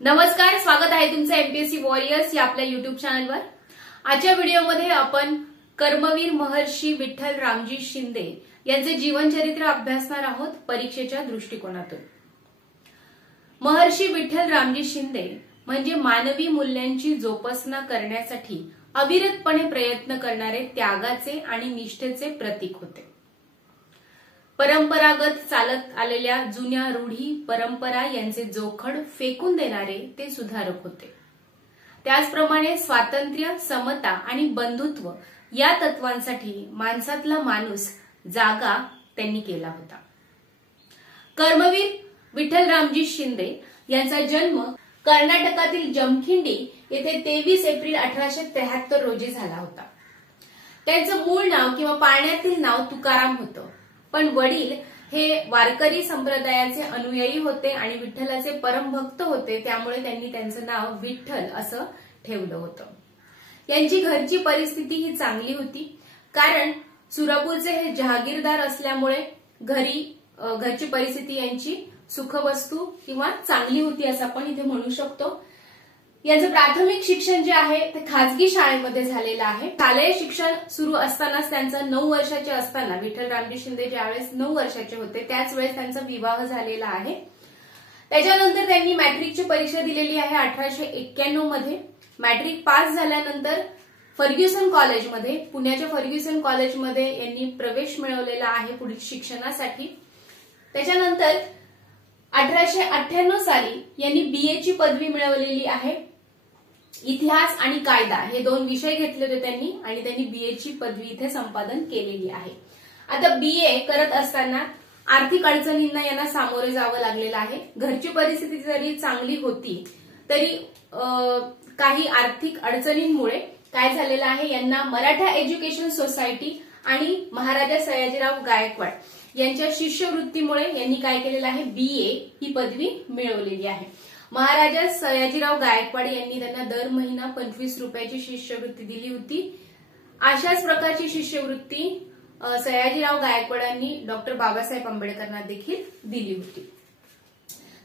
नमस्कार, स्वागत आहे तुमचं एमपीएससी वॉरियर्स या आपल्या युट्यूब चॅनलवर। आजच्या व्हिडिओमध्ये आपण कर्मवीर महर्षी विठ्ठल रामजी शिंदे यांचे जीवनचरित्र अभ्यासणार आहोत परीक्षेच्या दृष्टिकोनातून। महर्षी विठ्ठल रामजी शिंदे म्हणजे मानवी मूल्यांची जोपासना करण्यासाठी अविरतपणे प्रयत्न करणारे त्यागाचे आणि निष्ठेचे प्रतीक होते। परंपरागत चालत आलेल्या जुन्या रूढी परंपरा यांचे जोखड फेकून देणारे ते सुधारक होते। त्याचप्रमाणे स्वातंत्र्य, समता आणि बंधुत्व या तत्वांसाठी माणसातला माणूस जागा त्यांनी केला होता। कर्मवीर विठ्ठल रामजी शिंदे यांचा जन्म कर्नाटकातील जमखिंडी येथे 23 एप्रिल 1873 रोजी झाला होता। त्यांचं मूळ नाव किंवा पाळण्यातील नाव तुकाराम होतं, पण वडील हे वारकरी संप्रदायाचे अनुयायी होते आणि विठ्ठलाचे परमभक्त होते, त्यामुळे त्यांनी त्यांचं नाव विठ्ठल असं ठेवलं होतं। यांची घरची परिस्थिती ही चांगली होती, कारण सुरापूरचे हे जहागीरदार असल्यामुळे घरची परिस्थिती यांची सुखवस्तू किंवा चांगली होती असं आपण इथे म्हणू शकतो। यांचं प्राथमिक शिक्षण जे आहे ते खाजगी शाळेमध्ये झालेलं आहे। शालेय शिक्षण सुरू असतानाच त्यांचं 9 वर्षाचे असताना विठ्ठल रामजी शिंदे ज्यावेळेस 9 वर्षाचे होते त्याच वेळेस त्यांचा विवाह झालेला आहे। त्याच्यानंतर त्यांनी मॅट्रिकची परीक्षा दिलेली आहे 1891 मध्ये। मॅट्रिक पास झाल्यानंतर फर्ग्युसन कॉलेजमध्ये, पुण्याच्या फर्ग्युसन कॉलेजमध्ये यांनी प्रवेश मिळवलेला आहे पुढील शिक्षणासाठी। त्याच्यानंतर 1898 साली यांनी बीए ची पदवी मिळवलेली आहे। इतिहास आणि कायदा हे 2 विषय घेतले होते त्यांनी आणि त्यांनी बीए ची पदवी इथे संपादन केलेली आहे। आता बीए करत असताना आर्थिक अडचणींना यांना सामोरे जावं लागलेलं आहे। घरची परिस्थिती जरी चांगली होती तरी काही आर्थिक अडचणींमुळे काय झालेलं आहे, यांना मराठा एज्युकेशन सोसायटी आणि महाराजा सयाजीराव गायकवाड यांच्या शिष्यवृत्तीमुळे यांनी काय केलेलं आहे, बीए ही पदवी मिळवलेली आहे। महाराजा सयाजीराव गायकवाड यांनी त्यांना दर महिना 25 रुपयाची शिष्यवृत्ती दिली होती। अशाच प्रकारची शिष्यवृत्ती सयाजीराव गायकवाडांनी डॉक्टर बाबासाहेब आंबेडकरांना देखील दिली होती।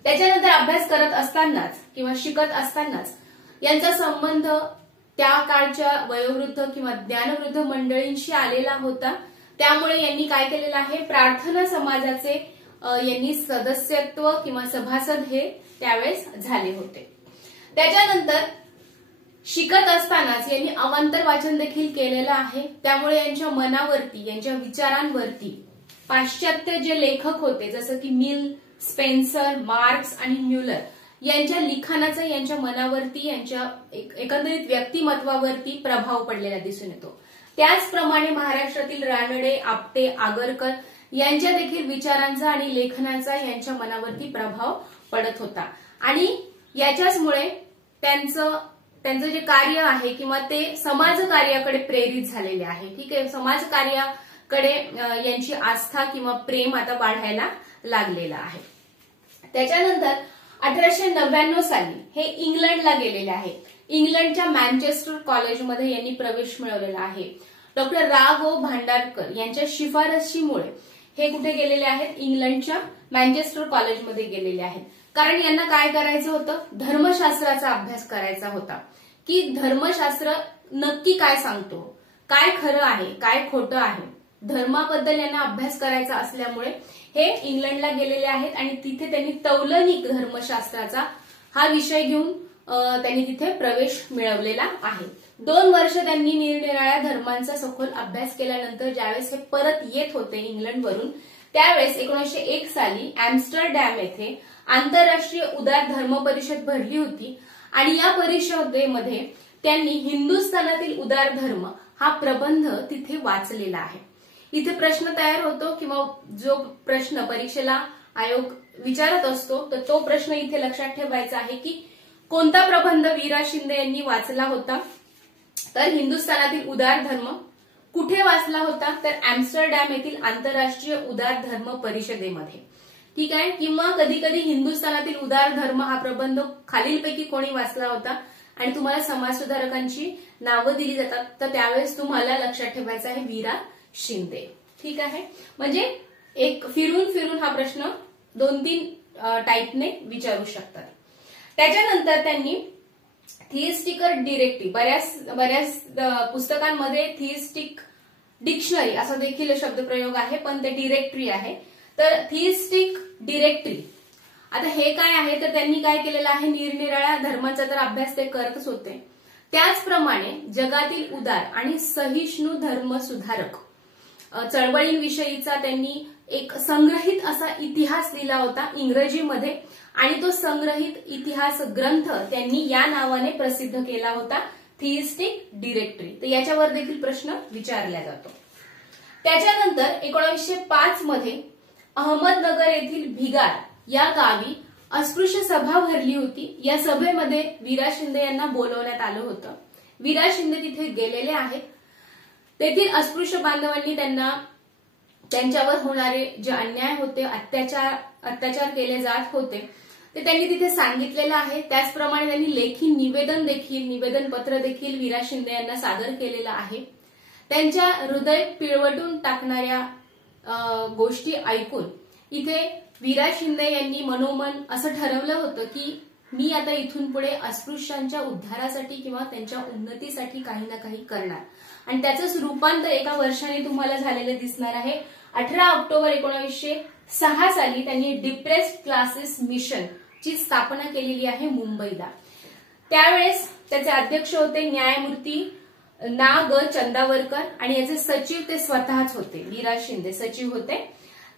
त्याच्यानंतर अभ्यास करत असतानाच किंवा शिकत असतानाच यांचा संबंध त्या काळच्या वयोवृद्ध किंवा ज्ञानवृद्ध मंडळींशी आलेला होता, त्यामुळे यांनी काय केलेलं आहे, प्रार्थना समाजाचे यांनी सदस्यत्व किंवा सभासद हे त्यावेळेस झाले होते। त्याच्यानंतर शिकत असतानाच यांनी अवांतर वाचन देखील केलेलं आहे, त्यामुळे यांच्या मनावरती, यांच्या विचारांवरती पाश्चात्य जे लेखक होते जसं की मिल, स्पेन्सर, मार्क्स आणि म्युलर यांच्या लिखाणाचा यांच्या मनावरती, यांच्या एकंदरीत व्यक्तिमत्वावरती प्रभाव पडलेला दिसून येतो। त्याचप्रमाणे महाराष्ट्रातील रानडे, आपटे, आगरकर यांच्या देखील विचारांचा आणि लेखनाचा यांच्या मनावरती प्रभाव पडत होता आणि याच्याचमुळे त्यांचं जे कार्य आहे किंवा ते समाजकार्याकडे प्रेरित झालेले आहे। ठीक आहे, समाजकार्याकडे यांची आस्था किंवा प्रेम आता वाढायला लागलेलं आहे। त्याच्यानंतर 1899 साली हे इंग्लंडला गेलेले आहेत। इंग्लंडच्या मँचेस्टर कॉलेजमध्ये यांनी प्रवेश मिळवलेला आहे। डॉक्टर रा गो भांडारकर यांच्या शिफारशीमुळे हे कुठे गेलेले आहेत, इंग्लंडच्या मँचेस्टर कॉलेजमध्ये गेलेले आहेत। कारण यांना काय करायचं होतं, धर्मशास्त्राचा अभ्यास करायचा होता की धर्मशास्त्र नक्की काय सांगतो, काय खरं आहे, काय खोटं आहे, धर्माबद्दल यांना अभ्यास करायचा असल्यामुळे हे इंग्लंडला गेलेले आहेत आणि तिथे त्यांनी तौलनिक धर्मशास्त्राचा हा विषय घेऊन त्यांनी तिथे प्रवेश मिळवलेला आहे। 2 वर्ष त्यांनी निरनिराळ्या धर्मांचा सखोल अभ्यास केल्यानंतर ज्यावेळेस हे परत येत होते इंग्लंडवरून, त्यावेळेस 1901 साली एम्स्टरडॅम येथे आंतरराष्ट्रीय उदार धर्म परिषद भरली होती आणि या परिषदेमध्ये त्यांनी हिंदुस्थानातील उदार धर्म हा प्रबंध तिथे वाचलेला आहे। इथे प्रश्न तयार होतो किंवा जो प्रश्न परीक्षेला आयोग विचारत असतो तर तो प्रश्न इथे लक्षात ठेवायचा आहे की कोणता प्रबंध वीरा शिंदे यांनी वाचला होता, तर हिंदुस्थानातील उदार धर्म। कुठे वाचला होता, तर एम्स्टरडॅम येथील आंतरराष्ट्रीय उदार धर्म परिषदेमध्ये। ठीक आहे, किंवा कधी कधी हिंदुस्थानातील उदार धर्म हा प्रबंध खालीलपैकी कोणी वाचला होता आणि तुम्हाला समाज सुधारकांची नावं दिली जातात, तर त्यावेळेस तुम्हाला लक्षात ठेवायचं आहे वीरा शिंदे। ठीक आहे, म्हणजे एक फिरून फिरून हा प्रश्न 2-3 टाईपने विचारू शकतात। त्याच्यानंतर त्यांनी थिइस्टिकर डिरेक्टिव्ह, बऱ्याच पुस्तकांमध्ये थिइस्टिक डिक्शनरी असा देखील शब्दप्रयोग आहे, पण ते डिरेक्टरी आहे. तर थिइस्टिक डिरेक्टरी, आता हे काय आहे तर त्यांनी काय केलेलं आहे, निरनिराळ्या धर्मांचा तर अभ्यास ते करतच होते. त्याचप्रमाणे जगातील उदार आणि सहिष्णू धर्म सुधारक चळवळींविषयीचा त्यांनी एक संग्रहित असा इतिहास लिहिला होता इंग्रजीमध्ये, आणि तो संग्रहित इतिहास ग्रंथ त्यांनी या नावाने प्रसिद्ध केला होता, थिइस्टिक डिरेक्टरी. तर याच्यावर देखील प्रश्न विचारला जातो. त्याच्यानंतर 1905 मध्ये अहमदनगर येथील भिगार या गावी अस्पृश्य सभा भरली होती. या सभेमध्ये वीरा शिंदे यांना बोलवण्यात आलं होतं. वीरा शिंदे तिथे गेलेले आहेत. तेथील अस्पृश्य बांधवांनी त्यांच्यावर होणारे जे अन्याय होते, अत्याचार केले जात होते, ते त्यांनी तिथे सांगितलेलं आहे. त्याचप्रमाणे त्यांनी लेखी निवेदनपत्र देखील वीरा शिंदे यांना सादर केलेलं आहे. त्यांच्या हृदय पिळवटून टाकणाऱ्या गोष्टी ऐकून इथे वीरा शिंदे यांनी मनोमन असं ठरवलं होतं की मी आता इथून पुढे अस्पृश्यांच्या उद्धारासाठी किंवा त्यांच्या उन्नतीसाठी काही ना काही करणार. आणि त्याचंच रूपांतर एका वर्षाने तुम्हाला झालेलं दिसणार आहे. 18 ऑक्टोबर 1906 साली त्यांनी डिप्रेस्ड क्लासेस मिशन ची स्थापना केलेली आहे मुंबईला. त्यावेळेस त्याचे अध्यक्ष होते न्यायमूर्ती ना ग चंदावरकर, आणि याचे सचिव ते स्वतःच होते, वीरा शिंदे सचिव होते.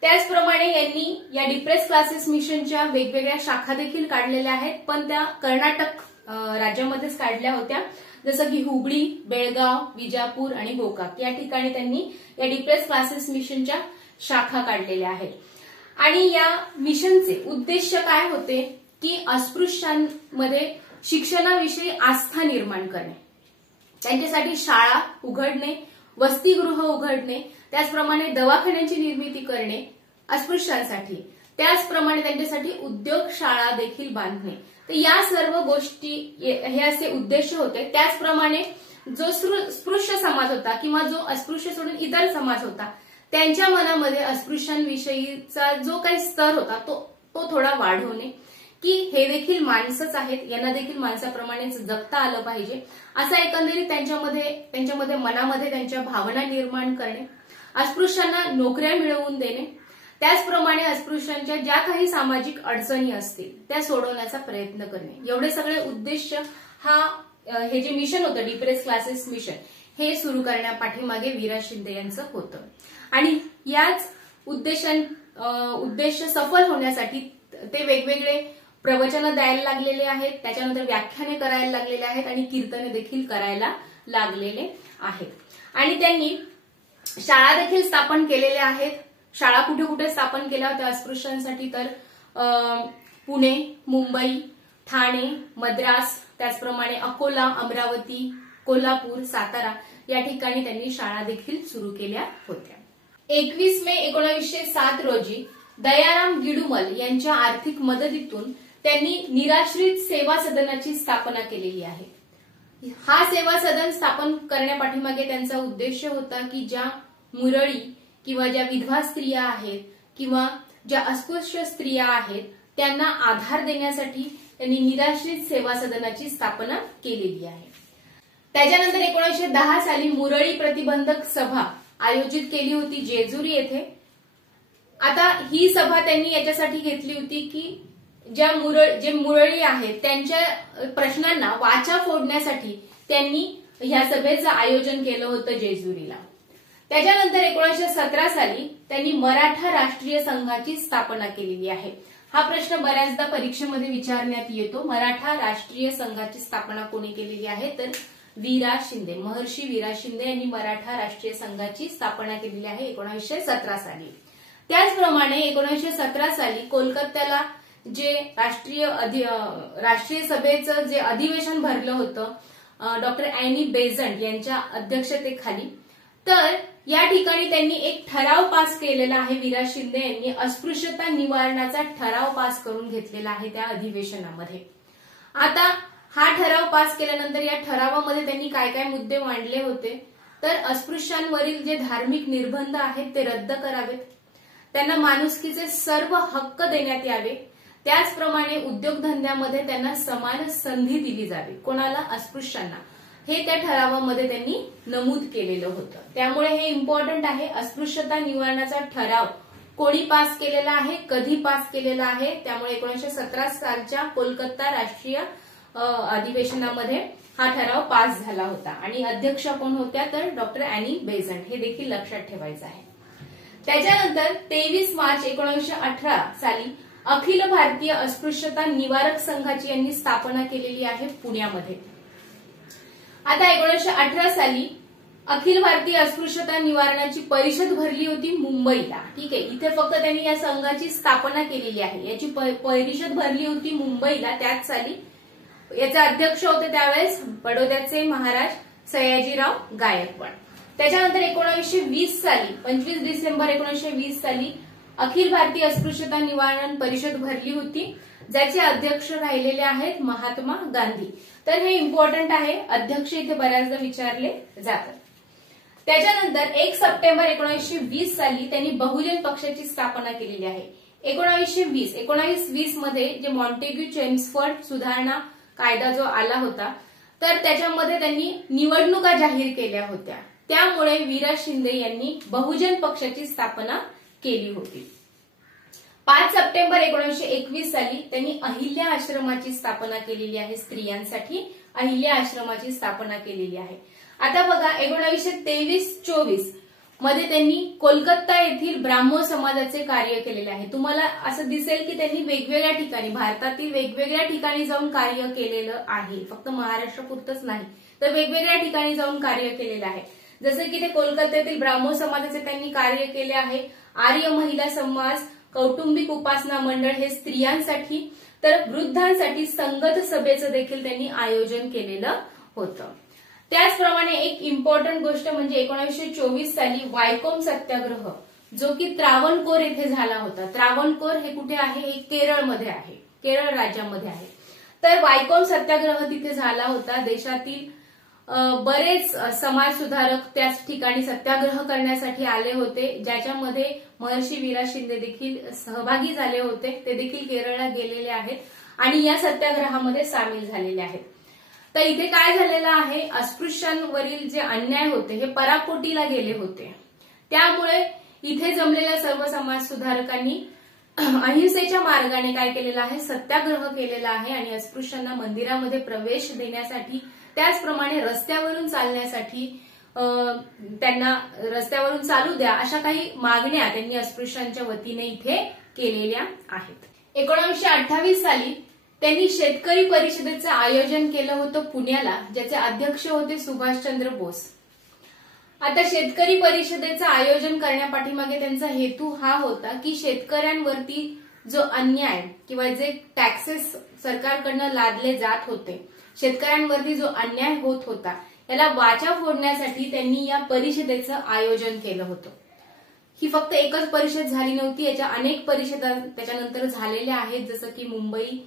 त्याचप्रमाणे यांनी या डिप्रेस क्लासेस मिशनच्या वेगवेगळ्या शाखा देखील काढलेल्या आहेत, पण त्या कर्नाटक राज्यामध्येच काढल्या होत्या, जसं की हुबळी, बेळगाव, विजापूर आणि गोकाक या ठिकाणी त्यांनी या डिप्रेस क्लासेस मिशनच्या शाखा काढलेल्या आहेत. आणि या मिशनचे उद्देश काय होते की अस्पृश्यांमध्ये शिक्षणाविषयी आस्था निर्माण करणे, त्यांच्यासाठी शाळा उघडणे, वसतिगृह उघडणे, त्याचप्रमाणे दवाखान्यांची निर्मिती करणे अस्पृश्यांसाठी, त्याचप्रमाणे त्यांच्यासाठी उद्योगशाळा देखील बांधणे. तर या सर्व गोष्टी हे असे उद्देश होते. त्याचप्रमाणे जो स्पृश्य समाज होता किंवा जो अस्पृश्य सोडून इतर समाज होता, त्यांच्या मनामध्ये अस्पृश्यांविषयीचा जो काही स्तर होता तो थोडा वाढवणे, की हे देखील माणसंच आहेत, यांना देखील माणसाप्रमाणेच जगता आलं पाहिजे, असा एकंदरीत त्यांच्यामध्ये मनामध्ये त्यांच्या भावना निर्माण करणे, अस्पृश्यांना नोकऱ्या मिळवून देणे, त्याचप्रमाणे अस्पृश्यांच्या ज्या काही सामाजिक अडचणी असतील त्या सोडवण्याचा प्रयत्न करणे, एवढे सगळे उद्देश हे जे मिशन होतं डिप्रेस क्लासेस मिशन हे सुरू करण्यापाठीमागे वीरा शिंदे यांचं होतं. आणि याच उद्देश सफल होण्यासाठी ते वेगवेगळे प्रवचनं द्यायला लागलेले आहेत, त्याच्यानंतर व्याख्याने करायला लागलेले आहेत आणि कीर्तने देखील करायला लागलेले आहेत. आणि त्यांनी शाळा देखील स्थापन केलेल्या आहेत. शाळा कुठे कुठे स्थापन केल्या होत्या अस्पृश्यांसाठी तर पुणे, मुंबई, ठाणे, मद्रास, त्याचप्रमाणे अकोला, अमरावती, कोल्हापूर, सातारा या ठिकाणी त्यांनी शाळा देखील सुरू केल्या होत्या. 21 मे 1907 रोजी दयाराम गिडुमल यांच्या आर्थिक मदतीतून त्यांनी निराश्रित सेवा सदनाची स्थापना केलेली आहे. हा सेवा सदन स्थापन करण्यापाठीमागे त्यांचा उद्देश होता की ज्या मुरळी किंवा ज्या विधवा स्त्रिया आहेत किंवा ज्या अस्पृश्य स्त्रिया आहेत त्यांना आधार देण्यासाठी त्यांनी निराश्रित सेवा सदनाची स्थापना केलेली आहे. त्याच्यानंतर 1910 साली मुरळी प्रतिबंधक सभा आयोजित केली होती जेजुरी येथे. आता ही सभा त्यांनी याच्यासाठी घेतली होती की जे मुरळी आहेत त्यांच्या प्रश्नांना वाचा फोडण्यासाठी त्यांनी ह्या सभेचं आयोजन केलं होतं जेजुरीला. त्याच्यानंतर 1917 साली त्यांनी मराठा राष्ट्रीय संघाची स्थापना केलेली आहे. हा प्रश्न बऱ्याचदा परीक्षेमध्ये विचारण्यात येतो. मराठा राष्ट्रीय संघाची स्थापना कोणी केलेली आहे तर वीरा शिंदे, महर्षी वीरा शिंदे यांनी मराठा राष्ट्रीय संघाची स्थापना केलेली आहे 1917 साली. त्याचप्रमाणे 1917 साली कोलकात्याला जे राष्ट्रीय सभेचं जे अधिवेशन भरलं होतं डॉक्टर अॅनी बेझंट यांच्या अध्यक्षतेखाली, तर या ठिकाणी त्यांनी एक ठराव पास केलेला आहे. वीरा शिंदे यांनी अस्पृश्यता निवारणाचा ठराव पास करून घेतलेला आहे त्या अधिवेशनामध्ये. आता हा ठराव पास केल्यानंतर या ठरावामध्ये त्यांनी काय काय मुद्दे मांडले होते तर अस्पृश्यांवरील जे धार्मिक निर्बंध आहेत ते रद्द करावेत, त्यांना माणुसकीचे सर्व हक्क देण्यात यावे, त्याचप्रमाणे उद्योगधंद्यामध्ये त्यांना समान संधी दिली जावी, कोणाला, अस्पृश्यांना, हे त्या ठरावामध्ये त्यांनी नमूद केलेलं होतं. त्यामुळे हे इम्पॉर्टंट आहे. अस्पृश्यता निवारणाचा ठराव कोणी पास केलेला आहे, कधी पास केलेला आहे, त्यामुळे 1917 सालच्या कोलकाता राष्ट्रीय अधिवेशनामध्ये हा ठराव पास झाला होता. आणि अध्यक्ष कोण होत्या तर डॉक्टर अॅनी बेझंट, हे देखील लक्षात ठेवायचं आहे. त्याच्यानंतर 23 मार्च 1918 साली अखिल भारतीय अस्पृश्यता निवारक संघाची यांनी स्थापना केलेली आहे पुण्यामध्ये. आता 1918 साली अखिल भारतीय अस्पृश्यता निवारणाची परिषद भरली होती मुंबईला. ठीक आहे, इथे फक्त त्यांनी या संघाची स्थापना केलेली आहे. याची परिषद भरली होती मुंबईला त्याच साली. याचे अध्यक्ष होते त्यावेळेस बडोद्याचे महाराज सयाजीराव गायकवाड. त्याच्यानंतर 1920 साली 25 डिसेंबर 1920 साली अखिल भारतीय अस्पृश्यता निवारण परिषद भरली होती, ज्याचे अध्यक्ष राहिलेले आहेत महात्मा गांधी. तर हे इम्पॉर्टंट आहे, अध्यक्ष इथे बऱ्याचदा विचारले जातात. त्याच्यानंतर 1 सप्टेंबर 1920 साली त्यांनी बहुजन पक्षाची स्थापना केलेली आहे. 1920 मध्ये जे मॉन्टेग्यू चेम्सफोर्ड सुधारणा कायदा जो आला होता, तर त्याच्यामध्ये त्यांनी निवडणुका जाहीर केल्या होत्या. त्यामुळे वीरा शिंदे यांनी बहुजन पक्षाची स्थापना केली होती. 5 सप्टेंबर 1921 साली त्यांनी अहिल्या आश्रमाची स्थापना केलेली आहे. स्त्रियांसाठी अहिल्या आश्रमाची स्थापना केलेली आहे. आता बघा 1923-24 मध्ये त्यांनी कोलकाता येथील ब्राह्मो समाजाचे कार्य केलेले आहे. तुम्हाला असं दिसेल की त्यांनी वेगवेगळ्या ठिकाणी, भारतातील वेगवेगळ्या ठिकाणी जाऊन कार्य केलेलं आहे. फक्त महाराष्ट्रापुरतच नाही, तर वेगवेगळ्या ठिकाणी जाऊन कार्य केलेलं आहे. जसं की ते कोलकात्यातील ब्राह्मो समाजाचे त्यांनी कार्य केले आहे. आर्य महिला समाज, कौटुंबिक उपासना मंडळ हे स्त्रियांसाठी, तर वृद्धांसाठी संगत सभेचं देखील त्यांनी आयोजन केलेलं होतं. त्याचप्रमाणे एक इम्पॉर्टंट गोष्ट म्हणजे 1924 साली वायकोम सत्याग्रह, जो की त्रावणकोर येथे झाला होता. त्रावणकोर हे कुठे आहे? हे केरळमध्ये आहे, केरळ राज्यामध्ये आहे. तर वायकोम सत्याग्रह तिथे झाला होता. देशातील बरेच समाज सुधारक त्याच ठिकाणी सत्याग्रह करण्यासाठी आले होते, ज्याच्यामध्ये महर्षी वीरा शिंदे देखील सहभागी झाले होते. ते देखील केरळला गेलेले आहेत आणि या सत्याग्रहामध्ये सामील झालेले आहेत. तर इथे काय झालेलं आहे, अस्पृश्यांवरील जे अन्याय होते हे पराकोटीला गेले होते. त्यामुळे इथे जमलेल्या सर्व समाज सुधारकांनी अहिंसेच्या मार्गाने काय केलेलं आहे, सत्याग्रह केलेला आहे. आणि अस्पृश्यांना मंदिरामध्ये प्रवेश देण्यासाठी, त्याचप्रमाणे रस्त्यावरून चालण्यासाठी, त्यांना रस्त्यावरून चालू द्या, अशा काही मागण्या त्यांनी अस्पृश्यांच्या वतीने इथे केलेल्या आहेत. 1928 साली त्यांनी शेतकरी परिषदेचं आयोजन केलं होतं पुण्याला, ज्याचे अध्यक्ष होते सुभाषचंद्र बोस. आता शेतकरी परिषदेचं आयोजन करण्यापाठीमागे त्यांचा हेतू हा होता की शेतकऱ्यांवरती जो अन्याय किंवा जे टॅक्सेस सरकारकडनं लादले जात होते, शेतकऱ्यांवरती जो अन्याय होत होता, याला वाचा फोडण्यासाठी त्यांनी या परिषदेचं आयोजन केलं होतं. ही फक्त एकच परिषद झाली नव्हती, याच्या अनेक परिषदा त्याच्यानंतर झालेल्या आहेत, जसं की मुंबई,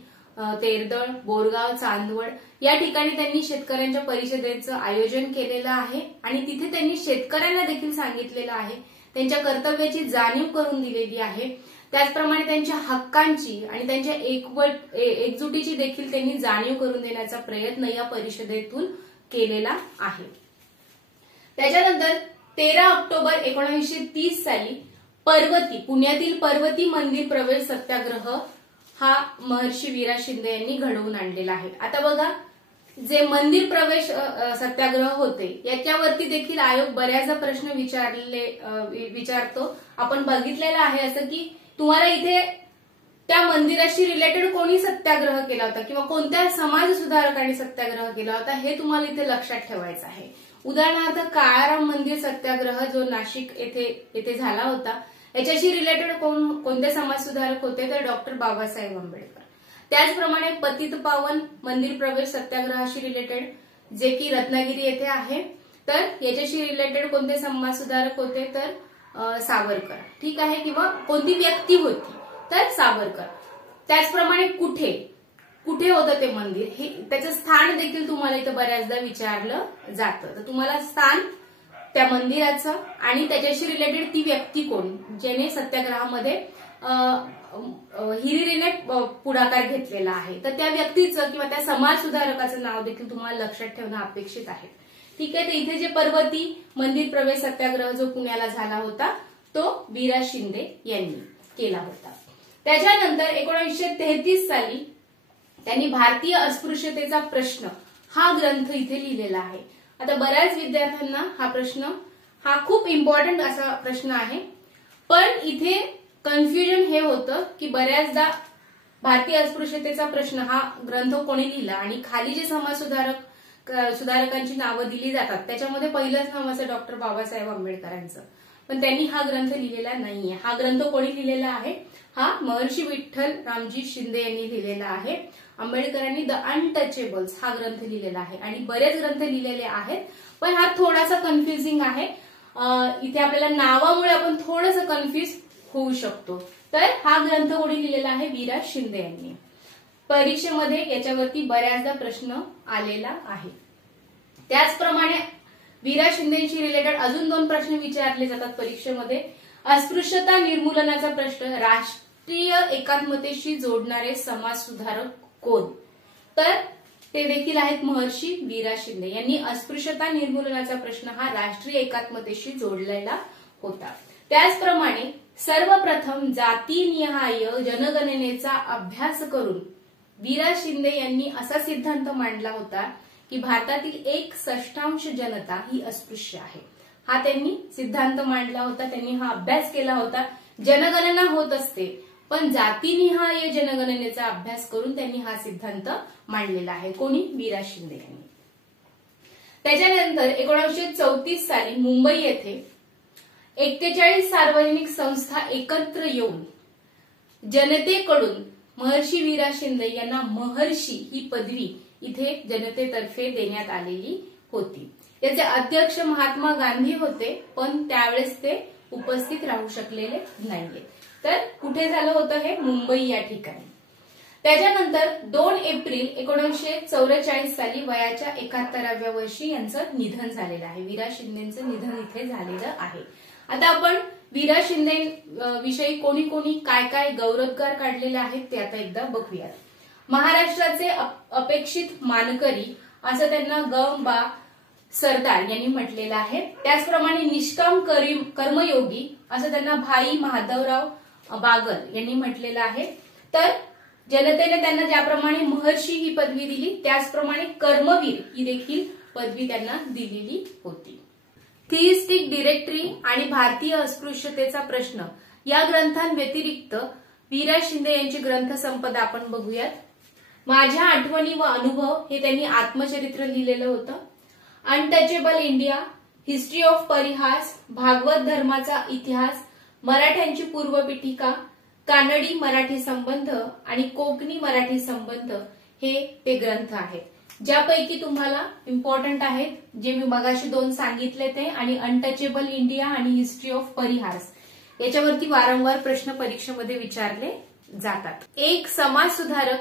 तेरदळ, बोरगाव, चांदवड या ठिकाणी त्यांनी शेतकऱ्यांच्या परिषदेचं आयोजन केलेलं आहे. आणि तिथे त्यांनी शेतकऱ्यांना देखील सांगितलेलं आहे, त्यांच्या कर्तव्याची जाणीव करून दिलेली आहे. त्याचप्रमाणे त्यांच्या हक्कांची आणि त्यांच्या एकजुटीची देखील त्यांनी जाणीव करून देण्याचा प्रयत्न या परिषदेतून केलेला आहे. त्याच्यानंतर 13 ऑक्टोबर 1930 साली पुण्यातील पर्वती मंदिर प्रवेश सत्याग्रह हा महर्षी वीरा शिंदे यांनी घडवून आणलेला आहे. आता बघा, जे मंदिर प्रवेश सत्याग्रह होते याच्यावरती देखील आयोग बऱ्याचदा प्रश्न विचारतो. आपण बघितलेलं आहे असं की तुम्हाला इथे त्या मंदिराशी रिलेटेड कोणी सत्याग्रह केला होता किंवा कोणत्या समाज सुधारकांनी सत्याग्रह केला होता, हे तुम्हाला इथे लक्षात ठेवायचं आहे. उदाहरणार्थ काळाराम मंदिर सत्याग्रह जो नाशिक येथे झाला होता, याच्याशी रिलेटेड कोणते समाज सुधारक होते तर डॉक्टर बाबासाहेब आंबेडकर. त्याचप्रमाणे पतित पावन मंदिर प्रवेश सत्याग्रहाशी रिलेटेड, जे की रत्नागिरी येथे आहे, तर याच्याशी रिलेटेड कोणते समाज सुधारक होते तर सावरकर. ठीक आहे, किंवा कोणती व्यक्ती होती तर सावरकर. त्याचप्रमाणे कुठे होतं ते मंदिर, हे त्याचं स्थान देखील तुम्हाला इथं बऱ्याचदा विचारलं जातं. तर तुम्हाला स्थान त्या मंदिराचं आणि त्याच्याशी रिलेटेड ती व्यक्ती कोण, ज्याने सत्याग्रहामध्ये हिरिरीने पुढाकार घेतलेला आहे. तर त्या व्यक्तीचं किंवा त्या समाज सुधारकाचं नाव देखील तुम्हाला लक्षात ठेवणं अपेक्षित आहे. ठीक आहे. तर इथे जे पर्वती मंदिर प्रवेश सत्याग्रह जो पुण्याला झाला होता तो वि.रा. शिंदे यांनी केला होता. त्याच्यानंतर 1933 साली त्यांनी भारतीय अस्पृश्यतेचा प्रश्न हा ग्रंथ इथे लिहिलेला आहे. आता बऱ्याच विद्यार्थ्यांना हा प्रश्न हा खूप इम्पॉर्टंट असा प्रश्न आहे, पण इथे कन्फ्युजन हे होतं की बऱ्याचदा भारतीय अस्पृश्यतेचा प्रश्न हा ग्रंथ कोणी लिहिला आणि खाली जे समाज सुधारकांची नावं दिली जातात त्याच्यामध्ये पहिलंच नाव असं डॉक्टर बाबासाहेब आंबेडकरांचं, पण त्यांनी हा ग्रंथ लिहिलेला नाहीये. हा ग्रंथ कोणी लिहिलेला आहे? हा महर्षी विठ्ठल रामजी शिंदे यांनी लिहिलेला आहे. आंबेडकरांनी द अनटचेबल्स हा ग्रंथ लिहिलेला आहे आणि बरेच ग्रंथ लिहिलेले आहेत, पण हा थोडासा कन्फ्युजिंग आहे. इथे आपल्याला नावामुळे आपण थोडंसं कन्फ्युज होऊ शकतो. तर हा ग्रंथ कोणी लिहिलेला आहे? वि.रा. शिंदे यांनी. परीक्षेमध्ये याच्यावरती बऱ्याचदा प्रश्न आलेला आहे. त्याचप्रमाणे वि.रा. शिंदेशी रिलेटेड अजून 2 प्रश्न विचारले जातात परीक्षेमध्ये. अस्पृश्यता निर्मूलनाचा प्रश्न, राष्ट्रीय एकात्मतेशी जोडणारे समाज सुधारक कोण? तर ते देखील आहेत महर्षी वि.रा. शिंदे यांनी अस्पृश्यता निर्मूलनाचा प्रश्न हा राष्ट्रीय एकात्मतेशी जोडलेला होता. त्याचप्रमाणे सर्वप्रथम जातीनिहाय जनगणनेचा अभ्यास करून वि.रा. शिंदे यांनी असा सिद्धांत मांडला होता की भारतातील 1/6 जनता ही अस्पृश्य आहे. हा त्यांनी सिद्धांत मांडला होता. त्यांनी हा अभ्यास केला होता. जनगणना होत असते, पण जातीनिहाय जनगणनेचा अभ्यास करून त्यांनी हा सिद्धांत मांडलेला आहे. कोणी? वि.रा. शिंदे यांनी. त्याच्यानंतर 1934 साली मुंबई येथे 41 सार्वजनिक संस्था एकत्र येऊन जनतेकडून महर्षी वि.रा. शिंदे यांना महर्षी ही पदवी इथे जनतेतर्फे देण्यात आलेली होती. याचे अध्यक्ष महात्मा गांधी होते, पण त्यावेळेस ते उपस्थित राहू शकलेले नाहीये. तर कुठे झालं होतं हे? मुंबई या ठिकाणी. त्याच्यानंतर 2 एप्रिल 1944 साली वयाच्या 71व्या वर्षी यांचं निधन झालेलं आहे. वि.रा. शिंदेचं निधन इथे झालेलं आहे. आता आपण वि.रा. शिंदे विषयी कोणी कोणी काय काय गौरवोद्गार काढलेले आहेत ते आता एकदा बघूयात. महाराष्ट्राचे अपेक्षित मानकरी असं त्यांना ग.बा. सरदार यांनी म्हटलेलं आहे. त्याचप्रमाणे निष्काम कर्मयोगी असं त्यांना भाई माधवराव बागर यांनी म्हटलेलं आहे. तर जनतेने त्यांना ज्याप्रमाणे महर्षी ही पदवी दिली त्याचप्रमाणे कर्मवीर ही देखील पदवी त्यांना दिलेली होती. थिइस्टिक डिरेक्टरी आणि भारतीय अस्पृश्यतेचा प्रश्न या ग्रंथांव्यतिरिक्त वि.रा. शिंदे यांची ग्रंथसंपदा आपण बघूयात. माझ्या आठवणी व अनुभव हे त्यांनी आत्मचरित्र लिहिलेलं होतं. अनटचेबल इंडिया, हिस्ट्री ऑफ परिहास, भागवत धर्माचा इतिहास, मराठ्यांची पूर्वपीठिका, कानडी मराठी संबंध आणि कोकणी मराठी संबंध हे ते ग्रंथ आहेत. ज्यापैकी तुम्हाला इम्पॉर्टंट आहेत जे मी मगाशी 2 सांगितले ते आणि अनटचेबल इंडिया आणि हिस्ट्री ऑफ परिहास याच्यावरती वारंवार प्रश्न परीक्षेमध्ये विचारले जातात. एक समाज सुधारक,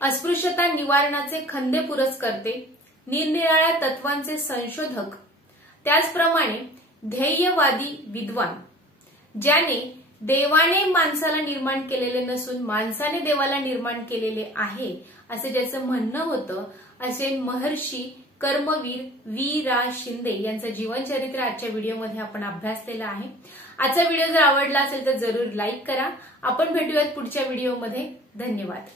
अस्पृश्यता निवारणाचे खंदे पुरस्कर्ते, निरनिराळ्या तत्वांचे संशोधक, त्याचप्रमाणे ध्येयवादी विद्वान, ज्याने देवाने माणसाला निर्माण केलेले नसून माणसाने देवाला निर्माण केलेले आहे असे ज्याचं म्हणणं होतं, असे महर्षी कर्मवीर वि.रा. शिंदे यांचं जीवनचरित्र आजच्या व्हिडिओमध्ये आपण अभ्यासलेलं आहे. आजचा व्हिडिओ जर आवडला असेल तर जरूर लाईक करा. आपण भेटूयात पुढच्या व्हिडिओमध्ये. धन्यवाद.